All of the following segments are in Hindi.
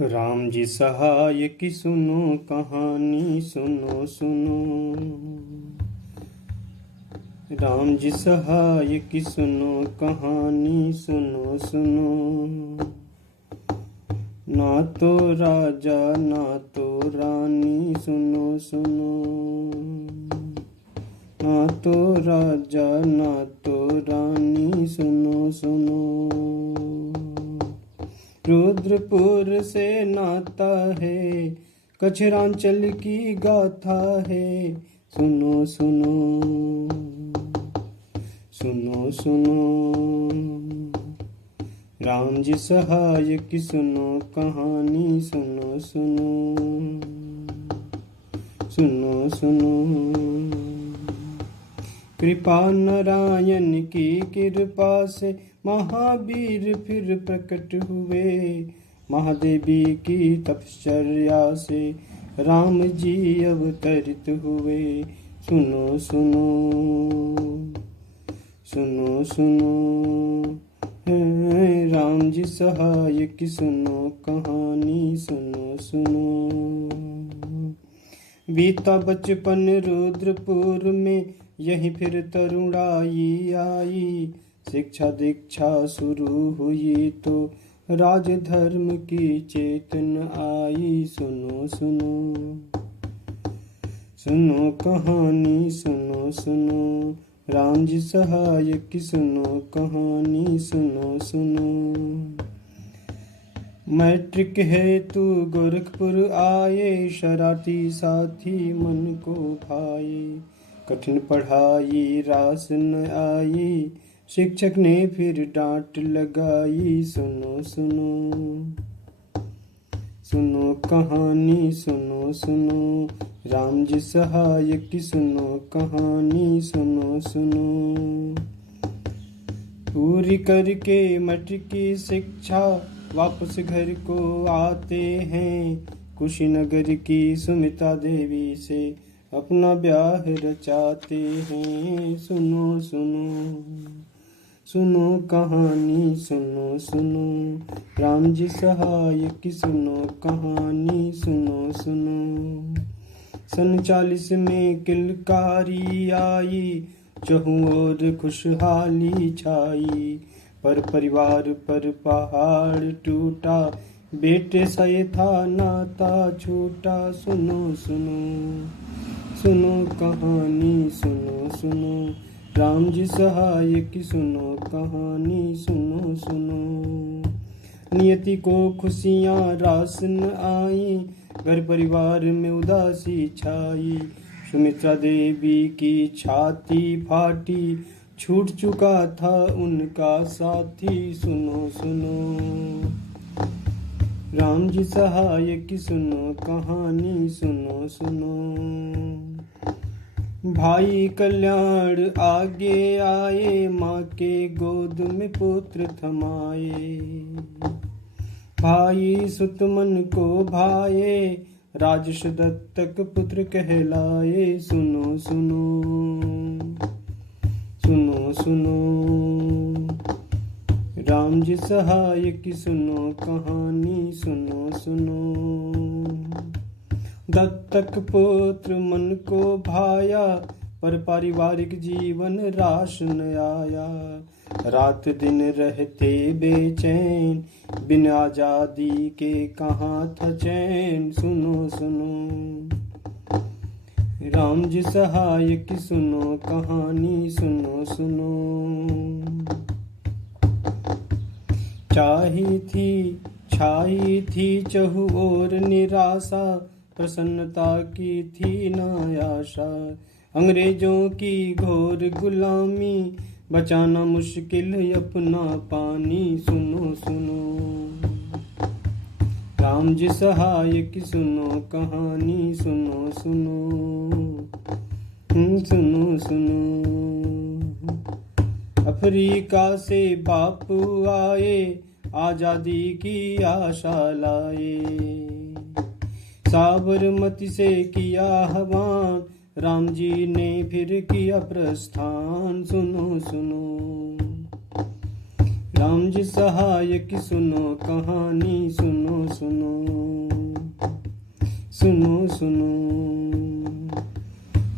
राम जी सहाय की सुनो कहानी, सुनो सुनो। राम जी सहाय की सुनो कहानी, सुनो सुनो। ना तो राजा ना तो रानी, सुनो सुनो। ना तो राजा ना तो रानी, सुनो सुनो। रुद्रपुर से नाता है, कछरांचल की गाथा है, सुनो सुनो। सुनो सुनो। राम जी सहाय की सुनो कहानी, सुनो सुनो। सुनो सुनो। कृपा नारायण की कृपा से महावीर फिर प्रकट हुए। महादेवी की तपश्चर्या से राम जी अवतरित हुए। सुनो सुनो। सुनो सुनो। राम जी सहाय की सुनो कहानी, सुनो सुनो। बीता बचपन रुद्रपुर में, यही फिर तरुणाई आई। शिक्षा दीक्षा शुरू हुई तो राजधर्म की चेतन आई। सुनो सुनो। सुनो कहानी, सुनो सुनो। राम जी सहाय की सुनो कहानी, सुनो सुनो। मैट्रिक हेतु गोरखपुर आए, शरारती साथी मन को भाए। कठिन पढ़ाई रास न आई, शिक्षक ने फिर डांट लगाई। सुनो सुनो। सुनो कहानी, सुनो सुनो। राम जी सहाय की सुनो कहानी, सुनो सुनो। पूरी करके मैट्रिक की शिक्षा वापस घर को आते हैं। कुशीनगर की सुमिता देवी से अपना ब्याह रचाते हैं। सुनो सुनो। सुनो कहानी, सुनो सुनो। राम जी सहाय की सुनो कहानी, सुनो सुनो। सन 40 में किलकारी आई, चहुं ओर खुशहाली छाई। पर परिवार पर पहाड़ टूटा, बेटे से था नाता छूटा। सुनो सुनो। सुनो कहानी, सुनो सुनो। राम जी सहाय की सुनो कहानी, सुनो सुनो। नियति को खुशियाँ रास न आई, घर परिवार में उदासी छाई। सुमित्रा देवी की छाती फाटी, छूट चुका था उनका साथी। सुनो सुनो। राम जी सहाय की सुनो कहानी, सुनो सुनो। भाई कल्याण आगे आए, माँ के गोद में पुत्र थमाए। भाई सुतमन को भाए, राजस दत्तक पुत्र कहलाए। सुनो सुनो। सुनो सुनो। राम जी सहाय की सुनो कहानी, सुनो सुनो। दत्तक पुत्र मन को भाया, पर पारिवारिक जीवन रास न आया। रात दिन रहते बेचैन, बिन आजादी के कहाँ था चैन। सुनो सुनो। राम जी सहाय की सुनो कहानी, सुनो सुनो। छाई थी चहु और निराशा, प्रसन्नता की थी न आशा। अंग्रेजों की घोर गुलामी, बचाना मुश्किल अपना पानी। सुनो सुनो। राम जी सहाय की सुनो कहानी, सुनो सुनो। सुनो सुनो। अफ्रीका से बापू आए, आजादी की आशा लाए। साबरमती से किया आह्वान, राम जी ने फिर किया प्रस्थान। सुनो सुनो। राम जी सहाय की सुनो कहानी, सुनो सुनो। सुनो सुनो।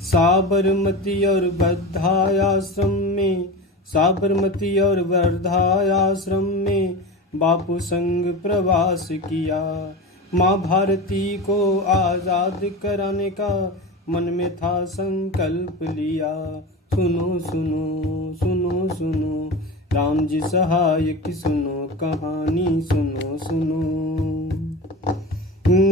साबरमती और वृद्धाश्रम में, साबरमती और वृद्धाश्रम में बापू संग प्रवास किया। माँ भारती को आजाद कराने का मन में था संकल्प लिया। सुनो सुनो सुनो सुनो, राम जी सहाय की सुनो कहानी, सुनो सुनो।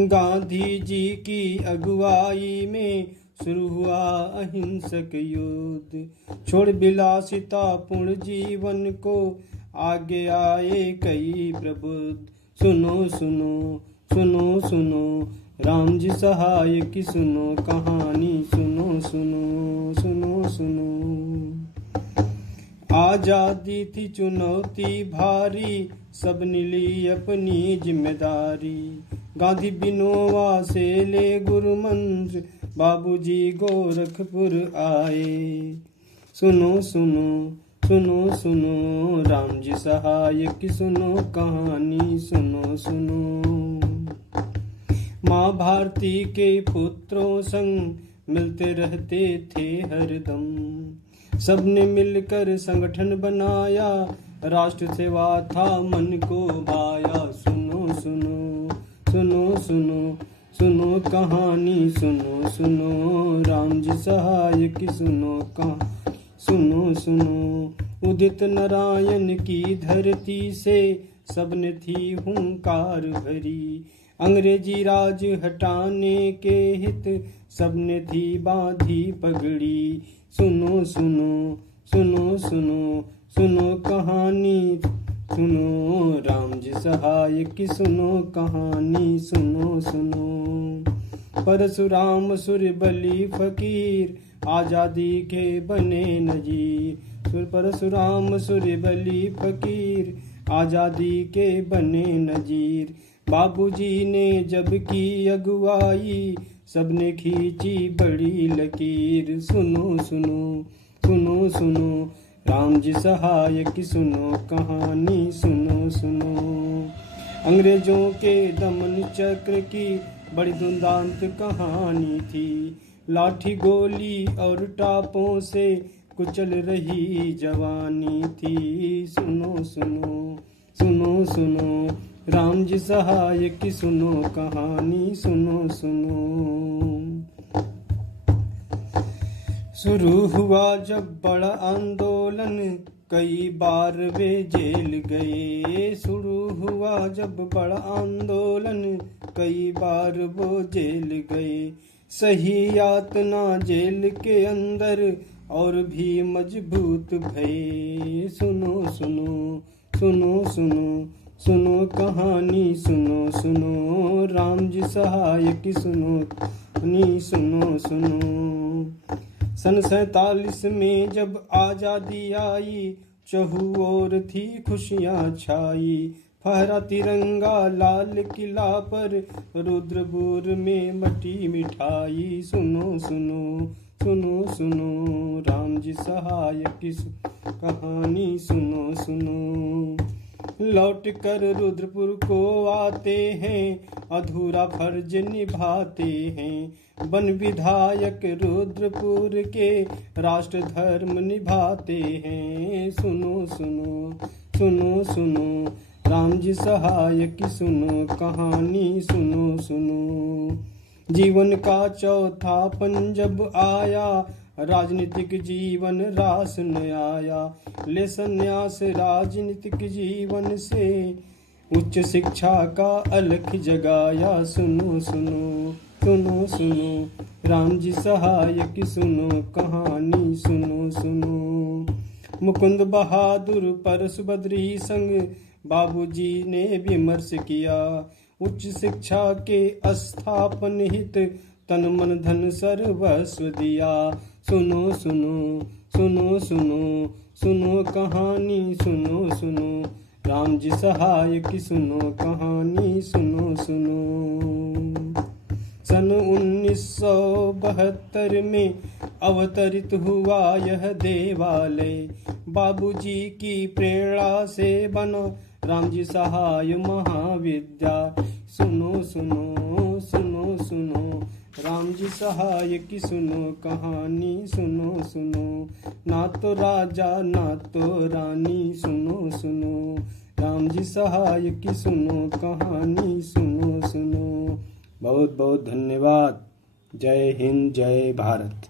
गांधी जी की अगुवाई में शुरू हुआ अहिंसक युद्ध, छोड़ विलासिता पूर्ण जीवन को आगे आए कई प्रबुद्ध। सुनो सुनो सुनो सुनो, राम जी सहाय की सुनो कहानी, सुनो सुनो सुनो सुनो। आजादी थी चुनौती भारी, सबने ली अपनी जिम्मेदारी। गांधी बिनोवा से ले गुरु मंत्र, बाबूजी गोरखपुर आए। सुनो सुनो सुनो सुनो, राम जी सहाय की सुनो कहानी, सुनो सुनो। माँ भारती के पुत्रों संग मिलते रहते थे हरदम, सबने मिलकर संगठन बनाया, राष्ट्र सेवा था मन को भाया। सुनो सुनो सुनो सुनो सुनो कहानी, सुनो सुनो, राम जी सहाय की सुनो कहानी, सुनो सुनो। उदित नारायण की धरती से सबने थी हुंकार भरी, अंग्रेजी राज हटाने के हित सबने थी बांधी पगड़ी। सुनो सुनो सुनो सुनो सुनो कहानी, सुनो, राम जी सहाय की सुनो कहानी, सुनो सुनो। परशुराम सूर्यबली फकीर, आजादी के बने नजीर। परशुराम सूर्यबली फकीर, आजादी के बने नजीर। बाबूजी ने जब की अगुवाई, सबने खींची बड़ी लकीर। सुनो सुनो सुनो सुनो, राम जी सहाय की सुनो कहानी, सुनो सुनो। अंग्रेजों के दमन चक्र की बड़ी दुर्दांत कहानी थी, लाठी गोली और टापों से कुचल रही जवानी थी। सुनो सुनो सुनो सुनो, राम जी सहाय की सुनो कहानी, सुनो सुनो। शुरू हुआ जब बड़ा आंदोलन, कई बार वे जेल गए। शुरू हुआ जब बड़ा आंदोलन, कई बार वो जेल गए। सही यातना जेल के अंदर और भी मजबूत भये। सुनो सुनो सुनो सुनो सुनो कहानी, सुनो सुनो, राम जी सहाय की सुनो कहानी, सुनो सुनो। सन 47 में जब आजादी आई, चहु ओर थी खुशियाँ छाई। फहरा तिरंगा लाल किला पर, रुद्रपुर में मटी मिठाई। सुनो सुनो सुनो सुनो, राम जी सहाय की कहानी, सुनो सुनो। लौट कर रुद्रपुर को आते हैं, अधूरा फर्ज निभाते हैं। वन विधायक रुद्रपुर के, राष्ट्र धर्म निभाते हैं। सुनो सुनो सुनो सुनो, राम जी सहाय की सुनो कहानी, सुनो सुनो। जीवन का चौथापन जब आया, राजनीतिक जीवन रास न आया। ले संन्यास राजनीतिक जीवन से, उच्च शिक्षा का अलख जगाया। सुनो सुनो सुनो सुनो, राम जी सहाय की सुनो कहानी, सुनो सुनो। मुकुंद बहादुर परशुभद्री संग, बाबूजी ने विमर्श किया। उच्च शिक्षा के स्थापन हित, तन मन धन सर्वस्व दिया। सुनो सुनो सुनो सुनो सुनो कहानी, सुनो सुनो, राम जी सहाय की सुनो कहानी, सुनो सुनो। सन 1972 में अवतरित हुआ यह देवालय, बाबूजी की प्रेरणा से बना राम जी सहाय महाविद्यालय। सुनो सुनो सुनो सुनो, राम जी सहाय की सुनो कहानी, सुनो सुनो, ना तो राजा ना तो रानी, सुनो सुनो, राम जी सहाय की सुनो कहानी, सुनो सुनो। बहुत बहुत धन्यवाद। जय हिंद, जय भारत।